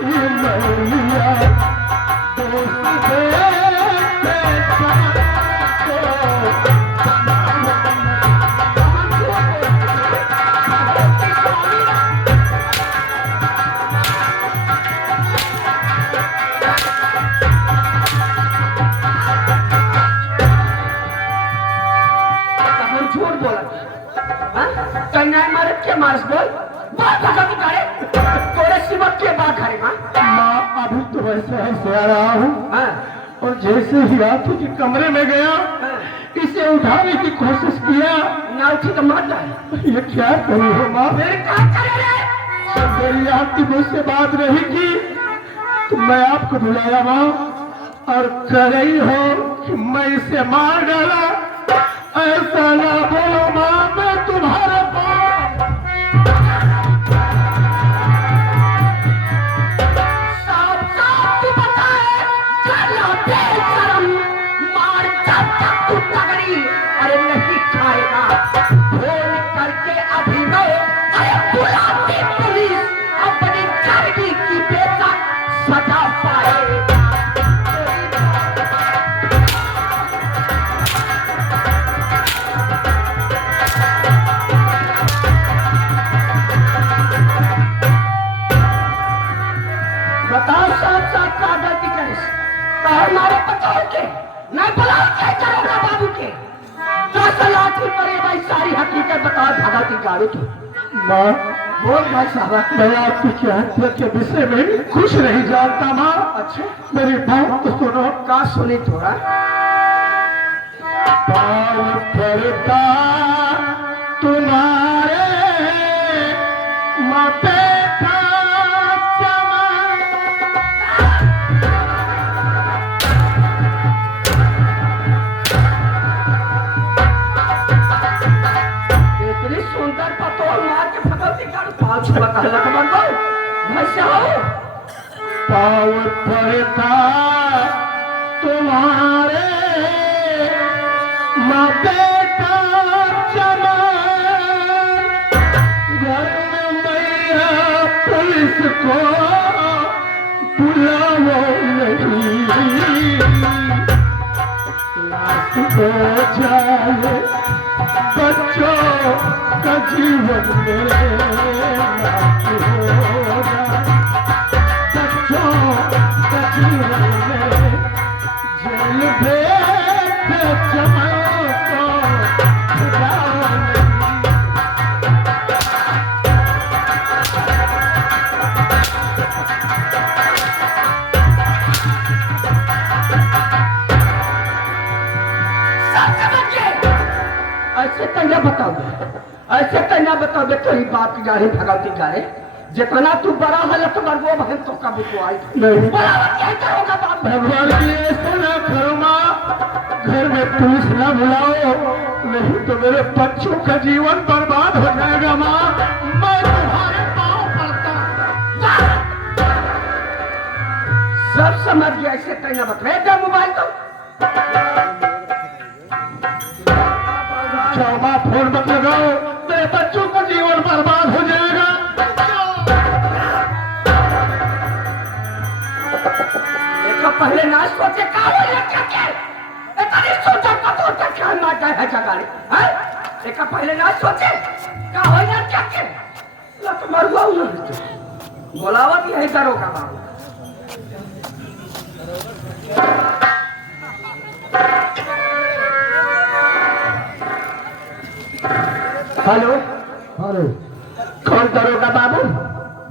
मैया दोस्त झूठ बोला कन्या मारे के मार्स बोल बात भगत करे तोरे सिवा के बात करे माँ अभी तो वैसे ही से आ रहा हूँ और जैसे ही रात के कमरे में गया इसे उठाने की कोशिश किया ना उठी तो मर जाए। ये क्या करी हो माँ मेरे क्या करे रे मेरी आपकी मुझसे बात नहीं की तो मैं आपको बुलाया माँ और कह रही हो कि मैं इसे मार डाला। ऐसा ना बोलो माँ मैं तुम्हारे अरे नहीं खाएगा फोन करके अभी अरे बुलाती पुलिस अपनी जिंदगी की बेशक सजा पाए। बताओ साथ साथ का गलती करिस हमारे पता के नहीं बुलाओ क्या करोगा बाबू के लाठी पर ये भाई सारी हकीकत बताओ भगवती गाड़ू तो माँ बोल भाई साहब मैं आपकी क्या हत्या के विषय में खुश नहीं जानता माँ। अच्छा मेरी बात तो सुनो का सुनी थोड़ा पाँव पड़ता तुम्हारे माथे पाँव पड़ता तुम्हारे माथे का चमन घर में मैया पुलिस को बुलाओ नहीं लाश हो जाए बच्चों का जीवन में ऐसे कन्या बताओगे तो ही बात की गाड़ी भगवती गाड़े जितना तू बड़ा है तो वो बहन तो कब को आई भगवान की ऐसा ना करो माँ घर में पुलिस ना बुलाओ नहीं तो मेरे बच्चों का जीवन बर्बाद हो जाएगा माँ। मैं तुम्हारे पाँव पड़ता सब समझ गया ऐसे कन्या बता मोबाइल तो माँ फोन मत लगाओ मेरे बच्चों का जीवन बर्बाद हो जाएगा। देखो पहले ना सोचे क्या हो क्या इतनी सोचा पता क्या क्या मारता है जगाड़ी हैं देखो पहले ना सोचे क्या हो क्या लत मरवा बोलावत यही दरोगा बाबू। हेलो हेलो कौन दरोगा बाबू?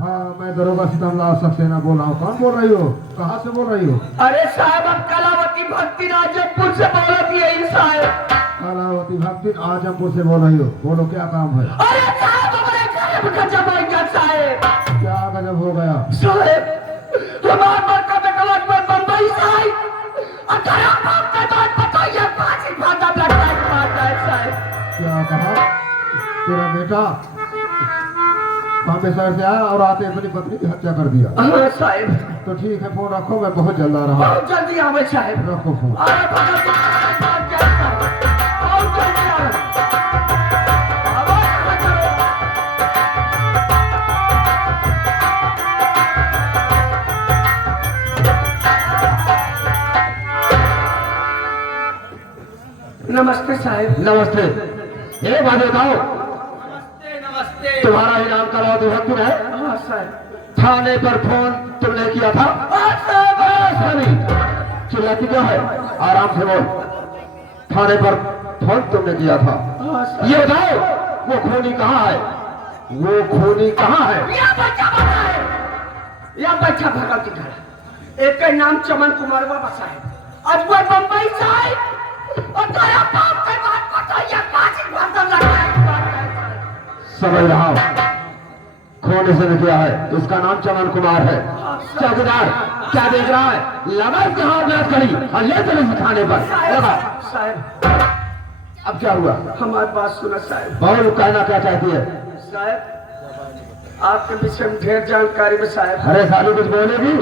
हाँ मैं दरोगा सीतामलाल सक्सेना बोल रहा हूँ। कौन बोल रही हो कहाँ से बोल रही हो? अरे साहब हम कलावती भक्ति राजपुर से बोल रही है साहब। कलावती भक्ति आजमपुर से बोल रही हो बोलो क्या काम है? अरे साहब हमारे घर में गजब हो गया साहब। क्या गजब हो गया? साहब हमारे मरका में कलाक में बम्बई साहब अगर आप के बाद बताइए फांसी फांदा लगता है साहब। क्या कहा तेरा बेटा बॉम्बे शहर से आया और आते अपनी पत्नी की हत्या कर दिया? हाँ साहब। तो ठीक है फोन रखो मैं बहुत जल्द आ रहा हूँ। बहुत जल्दी आवे साहब। रखो फोन। नमस्ते साहब। नमस्ते। ये बात बताओ, नमस्ते नमस्ते। तुम्हारा इनाम का रात वक्त है? हाँ साहब। थाने पर फोन तुमने किया था? चिल्लाती क्यों है? आराम से बोल। थाने पर फोन तुमने किया था? हाँ साहब। ये बताओ, वो खूनी कहाँ है? वो खूनी कहाँ है? यह बच्चा बता है, यह बच्चा भगवती घर। एक का नाम चमन कुमार बाबा साहब, आज वो बम्बई से आए और तेरा बाप के बात को तो यह काजी भाषा लगता है। समझ रहा हूँ। खून इसने किया है, इसका नाम चमन कुमार है। चौकीदार क्या देख रहा है? लगा इसके हाथ में कड़ी और ले चले इस थाने पर। लगा। साहब अब क्या हुआ? हमारी बात सुना साहब। बहुत कहना क्या चाहती है? साहब आपके विषय में ढेर जानकारी में साहब। अरे साली कुछ बोलेगी?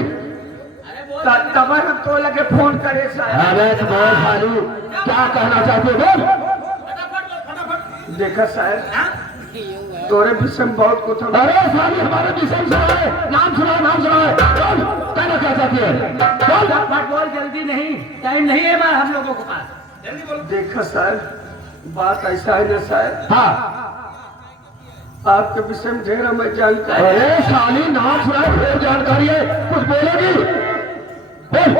तब हम तो लगे फोन करे साहब। अरे तो बोल साली, क्या कहना चाहती है? बोल। देखा साहब, तोरे विषय में बहुत कुछ हम। अरे साली हमारे विषय में सुना है, नाम सुना है, नाम सुना है। बोल, कहना क्या चाहती है? बोल। बोल जल्दी, नहीं टाइम नहीं है हम लोगों के पास। जल्दी बोल। देखा साहब, बात ऐसा है ना साहब, हाँ। आपके विषय में ढेर हमें जानकारी। अरे साली नाम सुना है, ढेर जानकारी है, कुछ बोलेगी? बोल।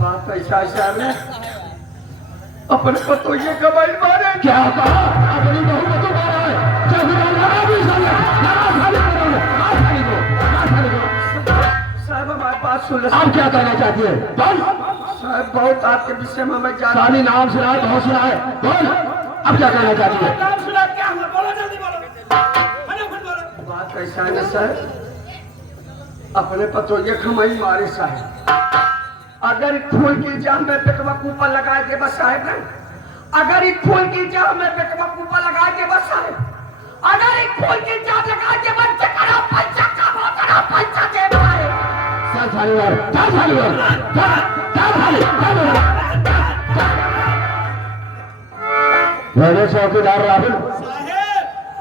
बात ऐसा ऐसा है, अपने को तो ये कमाई मारे। क्या कहा? अपनी बहू को तो मारा है। चौकीदार लगा भी साले, लगा साले को, लगा साले को, लगा साले को। साहब हमारी बात सुन ले। आप क्या कहना चाहती है? बोल। साहब बहुत आपके विषय में हमें जानकारी। साली नाम सुना है, बहुत सुना है। बोल, अब क्या कहना चाहती है? नाम सुना क्या हुआ? बोलो जल्दी बोलो। बात ऐसा है ना सर, अपने पतो ये कमाई मारे साहब। अगर फूल की जाम में पेटवा ऊपर लगा के बस साहब ना, अगर एक फूल की जाम में पेटवा ऊपर लगा के बस साहब, अगर एक फूल की जाम लगा के बस चकरा पैसा का होता पैसा दे पाए। चल साली वाल, चल साली वाल, चल साली, चल। चौकीदार राहुल,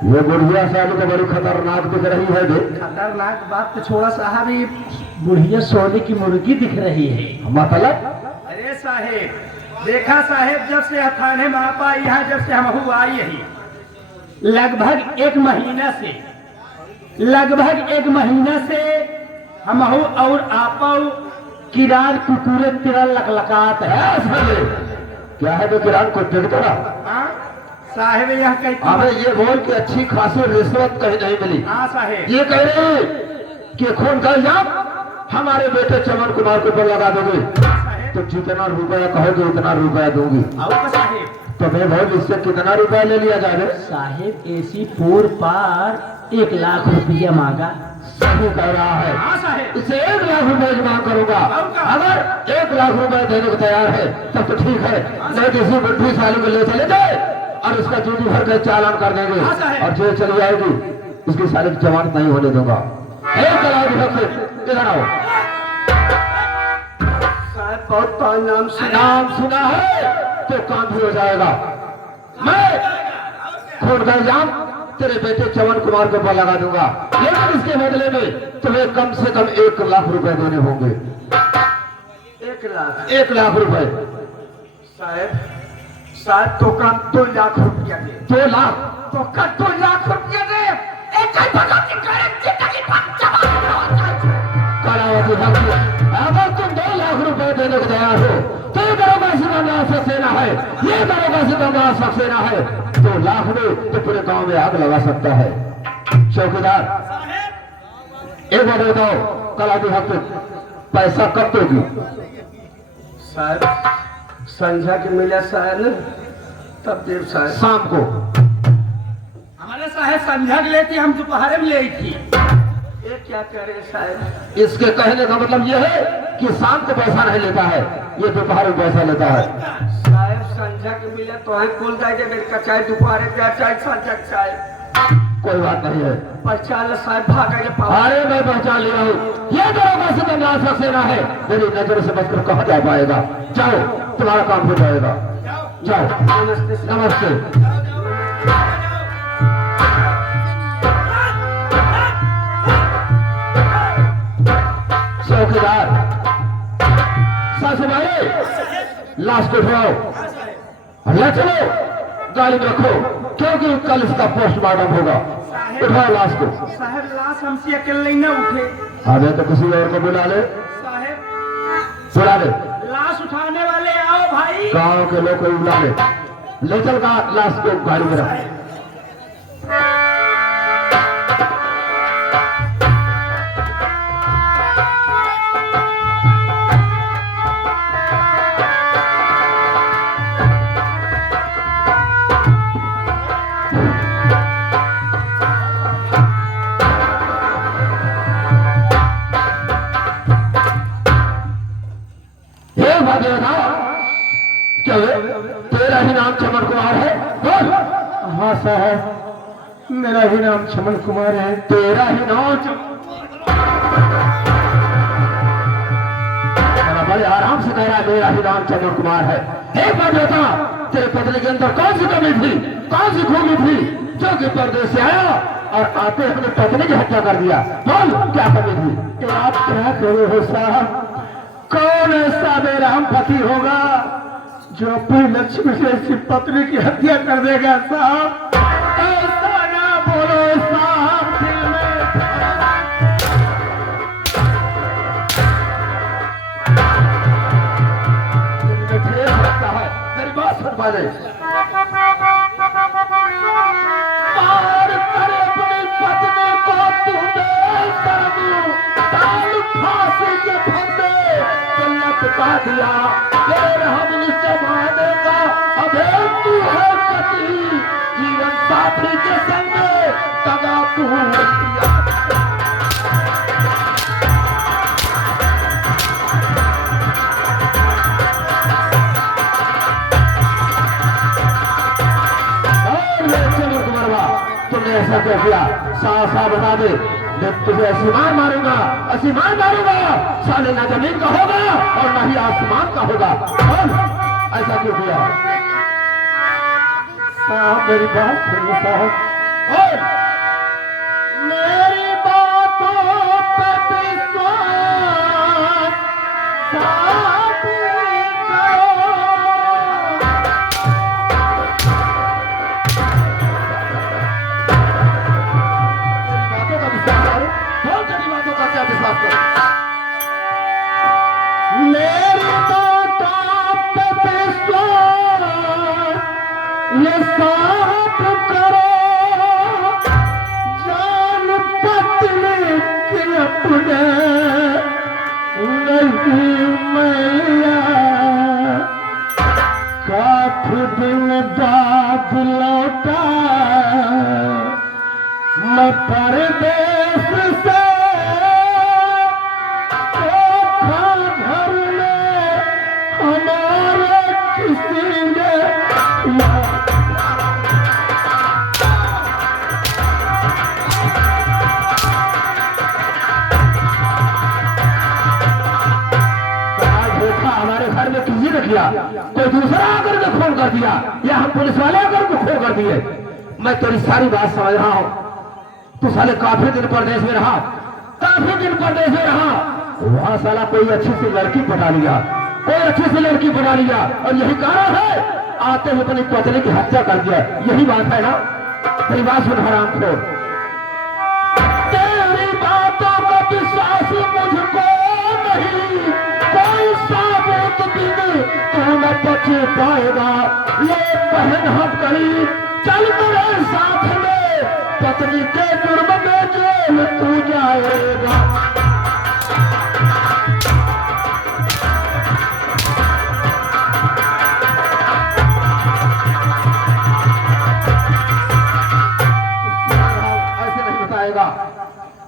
ये बुढ़िया साली तो बड़ी खतरनाक दिख रही है। खतरनाक बात तो छोड़ा साहब, ये बुढ़िया सोने की मुर्गी दिख रही है। मतलब? अरे साहेब देखा साहेब, जब से थाने में आप आई यहाँ, जब से हम आई यही लगभग एक महीना से हम और आप किरान कुकुरे तिरा लकलकात है। क्या है तो किरान को टिक तोड़ा? साहेब यहाँ कहीं। अबे ये बोल कि अच्छी खासी रिश्वत कहीं नहीं मिली। हाँ साहेब। ये कह रहे कि खून का इल्जाम हमारे बेटे चमन कुमार के ऊपर लगा दोगे तो जितना रुपया कहोगे उतना रुपया दूंगी। साहेब तो मैं बहुत इससे कितना रुपया ले लिया जाए? साहेब ऐसी पूर पार 1 लाख रुपया मांगा। सही कह रहा है। हाँ साहेब। इसे 1 लाख रुपए की मांग करूंगा। अगर 1 लाख रुपए देने को तैयार है तब तो ठीक है, नहीं किसी बुढ़ी साली को ले चले जाए और इसका ड्यूटी भर कर चालान कर देंगे और जेल चली जाएगी। इसकी सारी जमानत नहीं होने दूंगा। 1 लाख रुपए इधर आओ। साहब बहुत नाम सुना है तो काम भी हो जाएगा। मैं खून का इल्जाम तेरे बेटे चमन कुमार के ऊपर लगा दूंगा, लेकिन इसके बदले में तुम्हें कम से कम 1 लाख रुपए देने होंगे। 1 लाख रुपए। साहब तो कम 2 लाख रुपया दे। 2 लाख? तो कम 2 लाख रुपया दे। कलावती भक्ति, अगर तुम 2 लाख रुपए देने को तैयार हो तो ये दरोगा सिकंदर सक्सेना है, ये दरोगा सिकंदर सक्सेना है। 2 लाख में तो पूरे गांव में आग लगा सकता है। चौकीदार एक बात बताओ, कलावती भक्ति पैसा कब दोगी? साहब संध्या के मिला साहब न, तब देव साहब शाम को। हमारे साहब संध्या के लेती, हम दोपहर में ले थी। ये क्या करे साहब? इसके कहने का मतलब यह है कि शाम को पैसा नहीं लेता है, ये दोपहर में पैसा लेता है। साहब संध्या के मिला तो है कुल जाएगा मेरे का, चाहे दोपहर चाहे संध्या चाहे कोई बात नहीं है। पहचान साहब भागा। अरे मैं पहचान लिया हूँ, ये दरोगा सिकंदर सक्सेना है। मेरी नजर से बचकर कहाँ जा पाएगा? जाओ, तुम्हारा काम हो जाएगा। जाओ। नमस्ते। नमस्ते। चौकीदार सासू भाई, लाश को उठाओ। ले चलो गाड़ी में रखो, क्योंकि कल इसका पोस्टमार्टम होगा। उठाओ लाश को। साहब लाश हमसे अकेले न उठे। अरे तो किसी और को बुला ले। साहब बुला ले, लाश उठाने वाले आओ भाई। गांव के लोग को बुला ले। ले चल का लाश को गाड़ी में रख। क्या तेरा ही नाम चमन कुमार है? बोल। हाँ साहब, मेरा भी नाम चमन कुमार है। तेरा ही नाम बड़े आराम से कह रहा है मेरा ही नाम चमन कुमार है। एक बात बता, तेरे पत्नी के अंदर कौन सी कमी थी, कौन सी खूबी थी जो कि परदेश से आया और आते अपनी पत्नी की हत्या कर दिया? बोल, क्या कमी थी? आप क्या करे हो साहब? कौन ऐसा बेरहम पति होगा जो अपनी लक्ष्मी से ऐसी पत्नी की हत्या कर देगा साहब? ऐसा ना बोलो साहब। दिल में ठेस लगता है। मेरी बात सुन पाले। मार कर अपनी पत्नी को तूने फांसी के फंदे लटका दिया। फिर हम इस जमाने का अभेद तू है पति, जीवन साथी के संग दगा तू दिया। तुमने ऐसा क्या किया? साफ साफ बता दे। जब तुझे ऐसी मार मारूंगा, ऐसी मार मारूंगा, साले ना जमीन का होगा और ना ही आसमान का होगा। और ऐसा क्यों किया? साहब मेरी बात सुनिए साहब। और मेरी बातों पे विश्वास साहब करो। मेरी बातों पे विश्वास ये साफ करो, जान पत्नी के अपने नहीं मैया। काफी दिन बाद लौटा मैं परदेश से, घर में हमारे किसी ने देखा हमारे घर में किसी ने किया, कोई दूसरा आकर के फोन कर दिया या हम पुलिस वाले आकर के फोन कर दिए। मैं तेरी सारी बात समझ रहा हूँ। तू साले काफी दिन परदेश में रहा, काफी दिन परदेश में रहा, वहां साला कोई अच्छी सी लड़की पटा लिया, कोई अच्छी सी लड़की पटा लिया और यही कारण है आते हुए अपनी पत्नी की हत्या कर दिया। यही बात है ना? तेरी बात सुन हराम खोर, तेरी बातों का विश्वास मुझको नहीं, कोई साबुत दिन तू न बच पाएगा। ये बहन हथकड़ी चल मेरे साथ में, पत्नी के जुर्म में जेल तू जाएगा।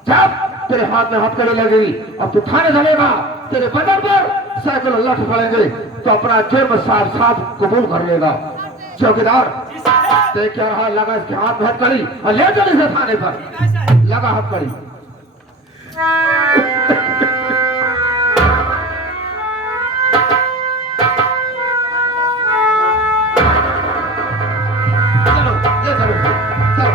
जब तेरे हाथ में हथकड़ी लगेगी और तू थाने चलेगा, तेरे बदन पर साइकिल लठ पड़ेंगे तो अपना जुर्म साफ साफ कबूल कर लेगा। चौकीदार ते क्या रहा, लगा इसके हाथ में हथकड़ी और ले चल इसे थाने पर। लगा हथकड़ी। चलो ले चलो इसे, चलो।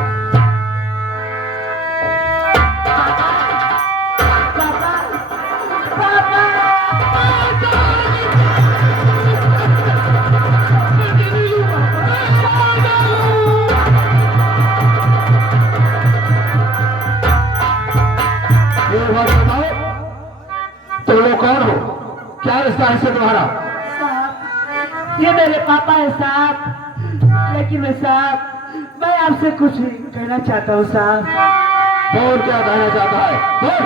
बात बताओ, तुम लोग कौन हो? क्या रिश्ता है इससे तुम्हारा? साहब ये मेरे पापा है साहब, लेकिन मैं साहब मैं आपसे कुछ कहना चाहता हूँ साहब। बोल, क्या कहना चाहता है? बोल।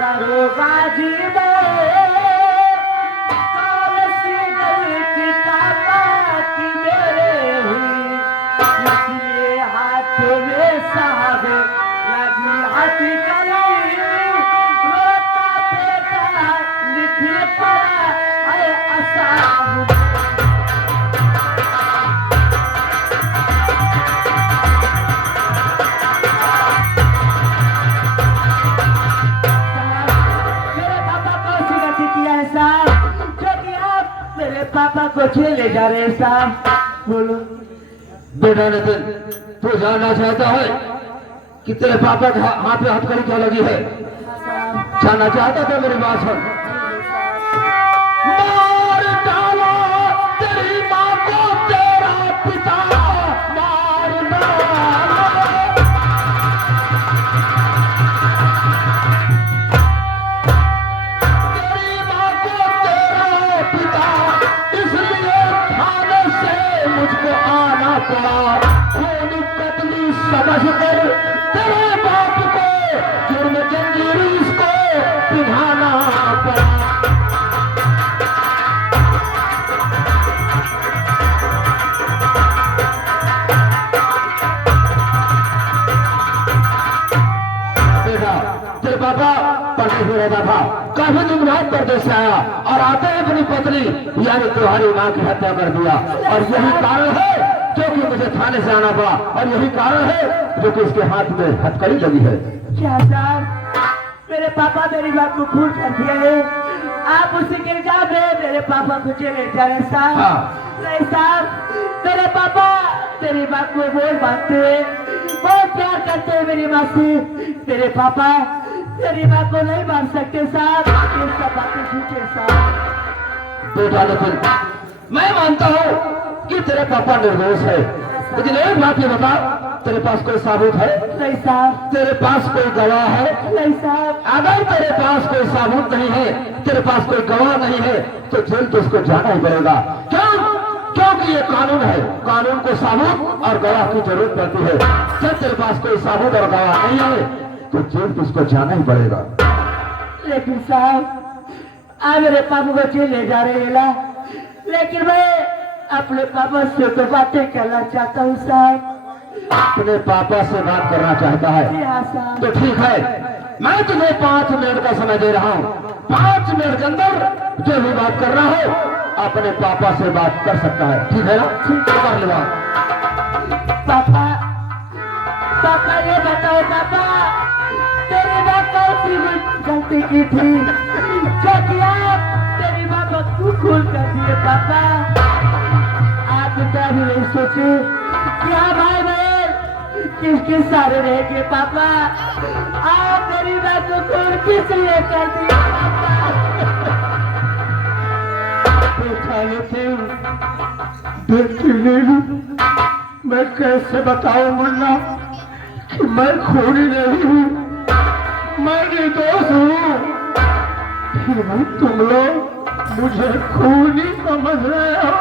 दरोगा जी हाथों में साहब लगी हाथी कली रोता बेटा लिखी पड़ा है असाब। मेरे पापा को जेल ले जा रहे हैं साहब। बोलो बेटा नितिन, तू जानना चाहता है कि तेरे पापा के हाथ पे हथकड़ी क्या लगी है? जानना चाहता था? मेरी बात सुन। मार डालो तेरी माँ को तेरा पिता, मार डालो। तेरी माँ को तेरा पिता, इसलिए थाने से मुझको आना पड़ा। खून कतली समझ कर तेरे बाप को जुर्म जंजीरी इसको पिघाना पड़ा। बेटा, तेरे पापा परदेश में रहता था, काफी दिन बाद परदेश से आया और आते ही अपनी पत्नी यानी तुम्हारी माँ की हत्या कर दिया। और यही कारण है जो कि मुझे थाने से आना पड़ा, और यही कारण है जो कि इसके हाथ में हथकड़ी लगी है। क्या साहब, मेरे पापा मेरी बात को भूल कर दिया है। आप उसी के इल्जाम में मेरे पापा को जेल ले जा रहे हैं साहब। हाँ। नहीं साहब, मेरे पापा मेरी बात को बोल मानते हैं, बहुत प्यार करते हैं मेरी माँ से। मेरे पापा मेरी बात को नहीं मान सकते साहब। ये सब बातें झूठे साहब। बेटा नितिन, मैं मानता हूँ कि तेरे पापा निर्दोष है, लेकिन एक बात ये बता, तेरे पास कोई सबूत है? नहीं साहब। तेरे पास कोई गवाह है? नहीं साहब। अगर तेरे पास कोई सबूत नहीं है, तेरे पास कोई गवाह नहीं है, तो जेल तो उसको जाना ही पड़ेगा। क्यों? क्योंकि ये कानून है, कानून को सबूत और गवाह की जरूरत पड़ती है। जब तेरे पास कोई सबूत और गवाह नहीं है, तो जेल तो उसको जाना ही पड़ेगा। लेकिन साहब, आज मेरे पापा को जेल ले जा रहे हैं, लेकिन मैं अपने पापा से तो बातें करना चाहता हूँ साहब। अपने पापा से बात करना चाहता है? जी हाँ साहब। तो ठीक है, मैं तुम्हें 5 मिनट का समय दे रहा हूँ। 5 मिनट के अंदर जो भी बात कर रहा हो अपने पापा से बात कर सकता है, ठीक है ना? ठीक है, कर लो। पापा, पापा ये बताओ पापा, तेरी माँ कौन सी गलती की थी जो कि आप तेरी माँ को क्यों खून कर दिए पापा? आप कभी नहीं सोचे कि हाँ भाई बहन किसके सारे रहेंगे पापा? आप मेरी माँ को खून किस लिए कर दिए? बेटी नीलू, मैं कैसे बताऊं मुन्ना कि मैं खूनी नहीं हूँ, मैं निर्दोष हूँ। फिर भी तुम लोग मुझे खूनी समझ रहे हो।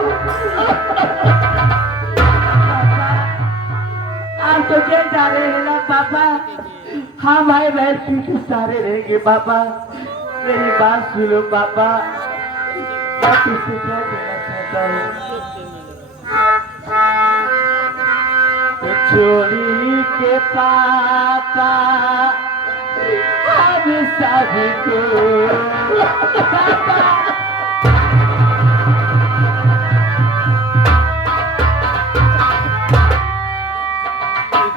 आप तो जेल जा रहे हैं ना पापा? हाँ भाई बहन के सारे रहेंगे पापा। मेरी बात सुनो पापा, मैं तुझसे क्या कहना चाहता हूँ। तो चोरी के पापा हम सभी को पापा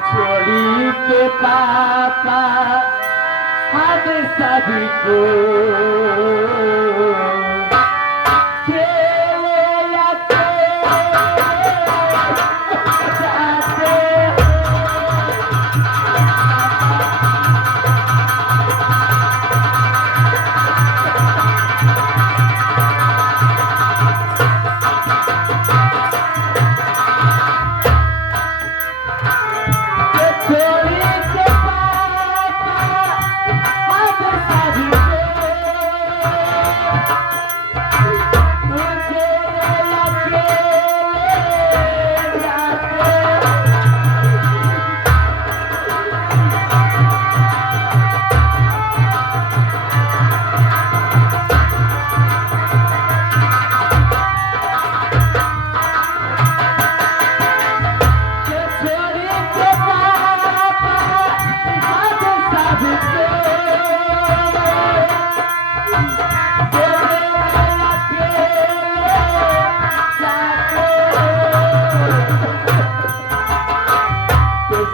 चोरी के पापा हम सभी को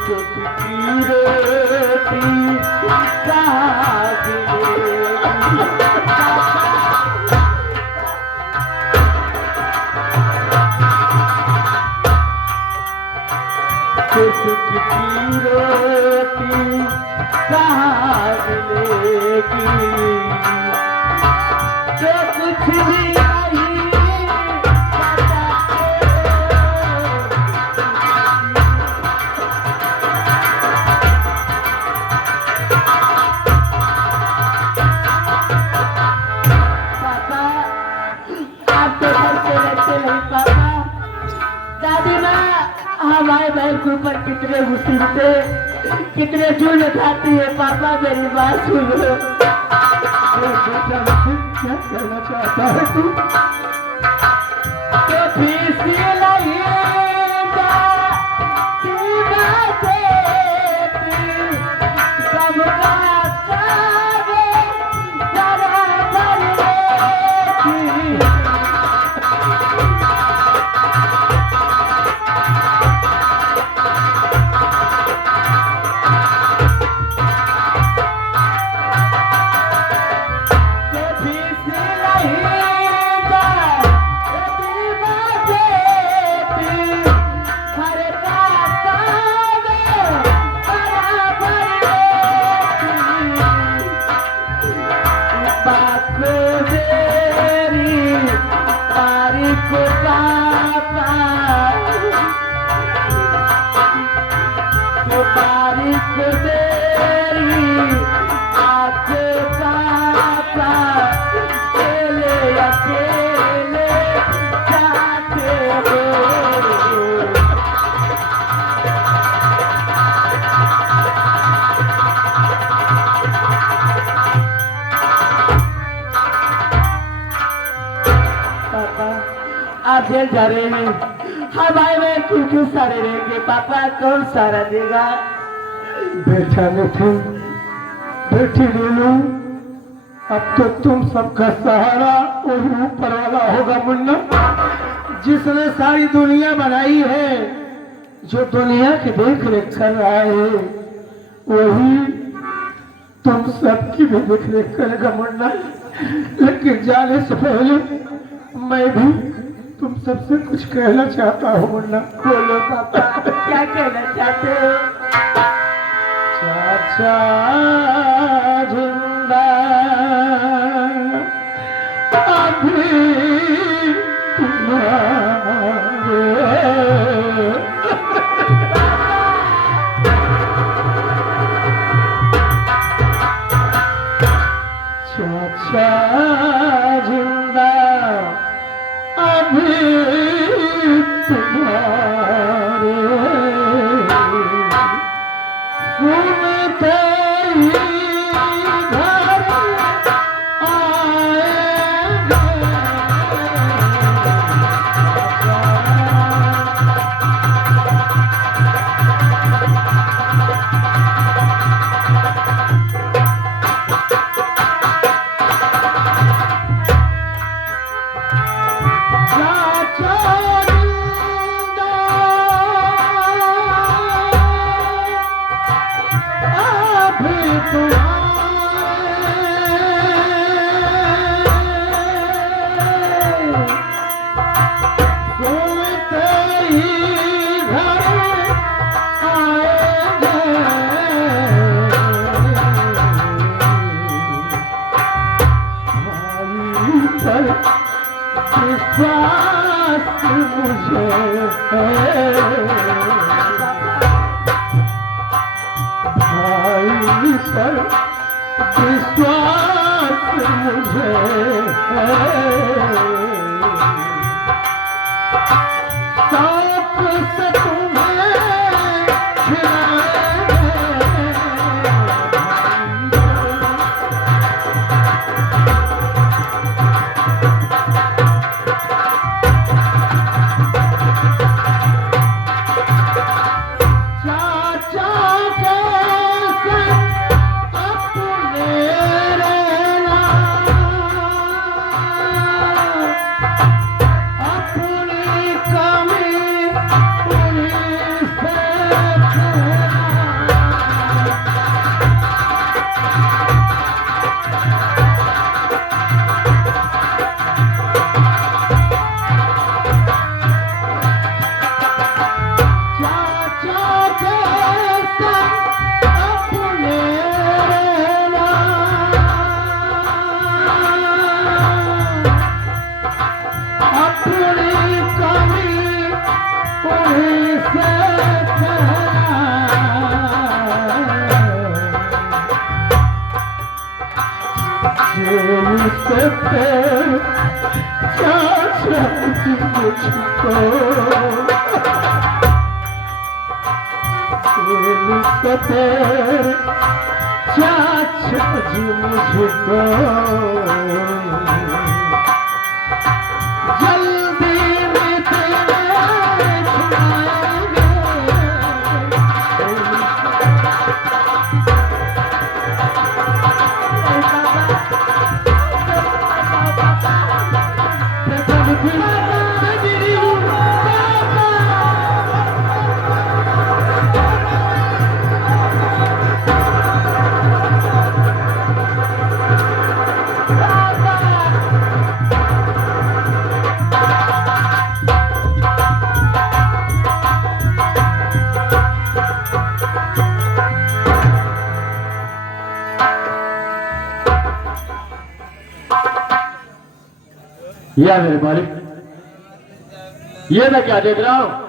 सुख की रोटी साथ सुख की रोटी साथ मिलेगी जो कुछ भी नहीं पता पापा आप तो करते रहते नहीं पापा दादी माँ हमारे बहन के ऊपर कितने मुसीबतें कितने जुल्म उठाती है पापा मेरी बात सुनो बेटा मुझे क्या कहना चाहता है तू तो फीस लगेगा की बातें सबका कावे बराबर की आप जेल जा रहे हैं हमारे में क्यों सारे रहेंगे पापा कौन सारा देगा बेटा नितिन बेटी नीलू अब तो तुम सबका सहारा वही ऊपर वाला होगा मुन्ना जिसने सारी दुनिया बनाई है जो दुनिया की देख रेख कर रहा है वही तुम सबकी भी देख रेख करेगा मुन्ना लेकिन जाने से पहले मैं भी तुम सबसे कुछ कहना चाहता हूँ मुन्ना बोलो पापा क्या कहना चाहते हो चाचा जिंदा अभी तुम्हारे चाचा जिंदा अभी तुम्हारे सुनते ही घर विश्वास मुझे भाई पर विश्वास मुझे साथ से तुम्हें चाचा जी मुझको जल्दी में तेरे या मेरे मालिक, ये मैं क्या देख रहा हूं?